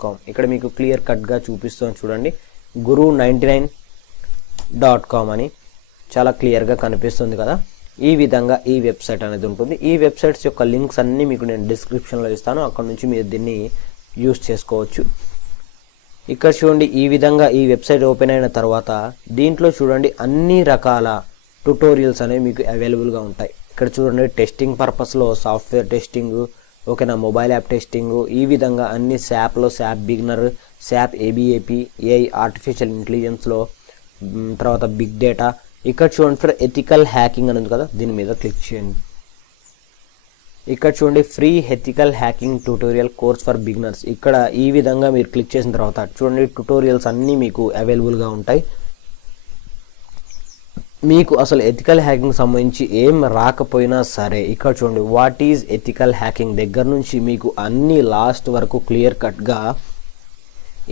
guru99.com. ఇక్కడ మీకు clear కట్గా చూపిస్తాను చూడండి, guru99.com అని చాలా క్లియర్గా కనిపిస్తుంది కదా. ఈ విధంగా ఈ వెబ్సైట్ అనేది ఉంటుంది. ఈ వెబ్సైట్స్ యొక్క లింక్స్ అన్నీ మీకు నేను డిస్క్రిప్షన్లో ఇస్తాను, అక్కడ నుంచి మీరు దీన్ని యూజ్ చేసుకోవచ్చు. ఇక్కడ చూడండి, ఈ విధంగా ఈ వెబ్సైట్ ఓపెన్ అయిన తర్వాత దీంట్లో చూడండి అన్ని రకాల ట్యుటోరియల్స్ అనేవి మీకు అవైలబుల్గా ఉంటాయి. ఇక్కడ చూడండి టెస్టింగ్ పర్పస్లో సాఫ్ట్వేర్ టెస్టింగ్, ఓకేనా, మొబైల్ యాప్ టెస్టింగ్, ఈ విధంగా అన్ని SAPలో SAP beginner, SAP ABAP, AI artificial ఇంటెలిజెన్స్లో, తర్వాత బిగ్ డేటా. ఇక్కడ చూడండి ఫర్ ఎథికల్ హ్యాకింగ్ అని ఉంది కదా, దీని మీద క్లిక్ చేయండి. ఇక్కడ చూడండి free ethical hacking tutorial course for beginners. ఇక్కడ ఈ విధంగా మీరు క్లిక్ చేసిన తర్వాత చూడండి ట్యూటోరియల్స్ అన్నీ మీకు అవైలబుల్గా ఉంటాయి. మీకు అసలు ఎథికల్ హ్యాకింగ్ సంబంధించి ఏం రాకపోయినా సరే ఇక్కడ చూడండి వాట్ ఈజ్ ఎథికల్ హ్యాకింగ్ దగ్గర నుంచి మీకు అన్ని లాస్ట్ వరకు క్లియర్ కట్గా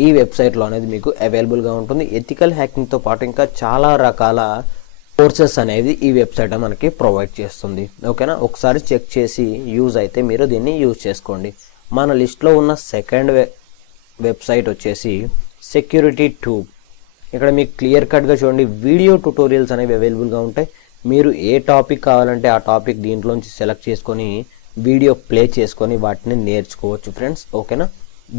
ఈ వెబ్సైట్లో అనేది మీకు అవైలబుల్గా ఉంటుంది. ఎథికల్ హ్యాకింగ్తో పాటు ఇంకా చాలా రకాల కోర్సెస్ అనేది ఈ వెబ్సైట్ మనకి ప్రొవైడ్ చేస్తుంది. ఓకేనా, ఒకసారి చెక్ చేసి యూజ్ అయితే మీరు దీన్ని యూజ్ చేసుకోండి. మన లిస్ట్లో ఉన్న సెకండ్ వెబ్సైట్ వచ్చేసి సెక్యూరిటీ ట్యూబ్. ఇక్కడ మీకు క్లియర్ కట్గా చూడండి వీడియో ట్యుటోరియల్స్ అనేవి అవైలబుల్గా ఉంటాయి. మీరు ఏ టాపిక్ కావాలంటే ఆ టాపిక్ దీంట్లోంచి సెలెక్ట్ చేసుకొని వీడియో ప్లే చేసుకొని వాటిని నేర్చుకోవచ్చు ఫ్రెండ్స్. ఓకేనా,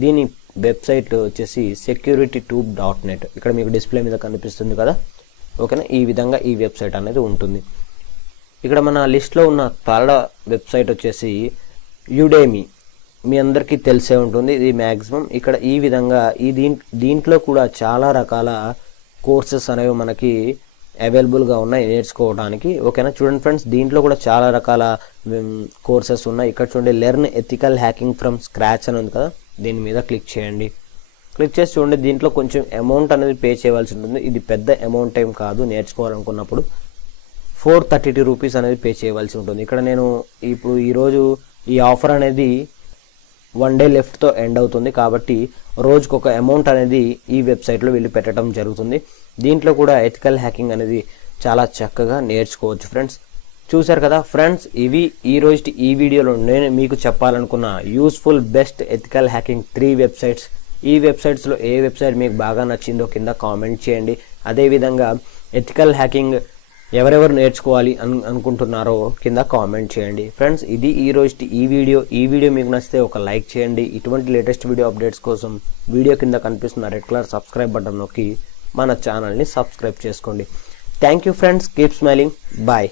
దీని వెబ్సైట్ వచ్చేసి securitytube.net. ఇక్కడ మీకు డిస్ప్లే మీద కనిపిస్తుంది కదా. ఓకేనా, ఈ విధంగా ఈ వెబ్సైట్ అనేది ఉంటుంది. ఇక్కడ మన లిస్ట్లో ఉన్న థర్డ్ వెబ్సైట్ వచ్చేసి యుడేమి. మీ అందరికీ తెలిసే ఉంటుంది ఇది మ్యాక్సిమం. ఇక్కడ ఈ విధంగా దీంట్లో కూడా చాలా రకాల కోర్సెస్ అనేవి మనకి అవైలబుల్గా ఉన్నాయి నేర్చుకోవడానికి. ఓకేనా, చూడండి ఫ్రెండ్స్ దీంట్లో కూడా చాలా రకాల కోర్సెస్ ఉన్నాయి. ఇక్కడ చూడండి learn ethical hacking from scratch అని ఉంది కదా, దీని మీద క్లిక్ చేయండి. క్లిక్ చేసి చూడండి దీంట్లో కొంచెం అమౌంట్ అనేది పే చేయవలసి ఉంటుంది. ఇది పెద్ద అమౌంట్ ఏం కాదు, నేర్చుకోవాలనుకున్నప్పుడు 432 రూపీస్ అనేది పే చేయవలసి ఉంటుంది. ఇక్కడ నేను ఇప్పుడు ఈరోజు ఈ ఆఫర్ అనేది 1 డే లెఫ్ట్తో ఎండ్ అవుతుంది కాబట్టి రోజుకు ఒక అమౌంట్ అనేది ఈ వెబ్సైట్లో వెళ్ళి పెట్టడం జరుగుతుంది. దీంట్లో కూడా ఎథికల్ హ్యాకింగ్ అనేది చాలా చక్కగా నేర్చుకోవచ్చు ఫ్రెండ్స్. చూశారు కదా ఫ్రెండ్స్, ఇవి ఈ రోజు ఈ వీడియోలో నేను మీకు చెప్పాలనుకున్న useful best ethical hacking 3 websites. ఈ వెబ్సైట్స్లో ఏ వెబ్సైట్ మీకు బాగా నచ్చిందో కింద కామెంట్ చేయండి. అదేవిధంగా ఎథికల్ హ్యాకింగ్ ఎవరెవరు నేర్చుకోవాలి అనుకుంటున్నారో కింద కామెంట్ చేయండి ఫ్రెండ్స్. ఇది ఈ రోజు ఈ వీడియో మీకు నచ్చితే ఒక లైక్ చేయండి. ఇటువంటి లేటెస్ట్ వీడియో అప్డేట్స్ కోసం వీడియో కింద కనిపిస్తున్న రెడ్ కలర్ సబ్స్క్రైబ్ బటన్ నొక్కి మన ఛానల్ని సబ్స్క్రైబ్ చేసుకోండి. Thank you friends, keep smiling, bye.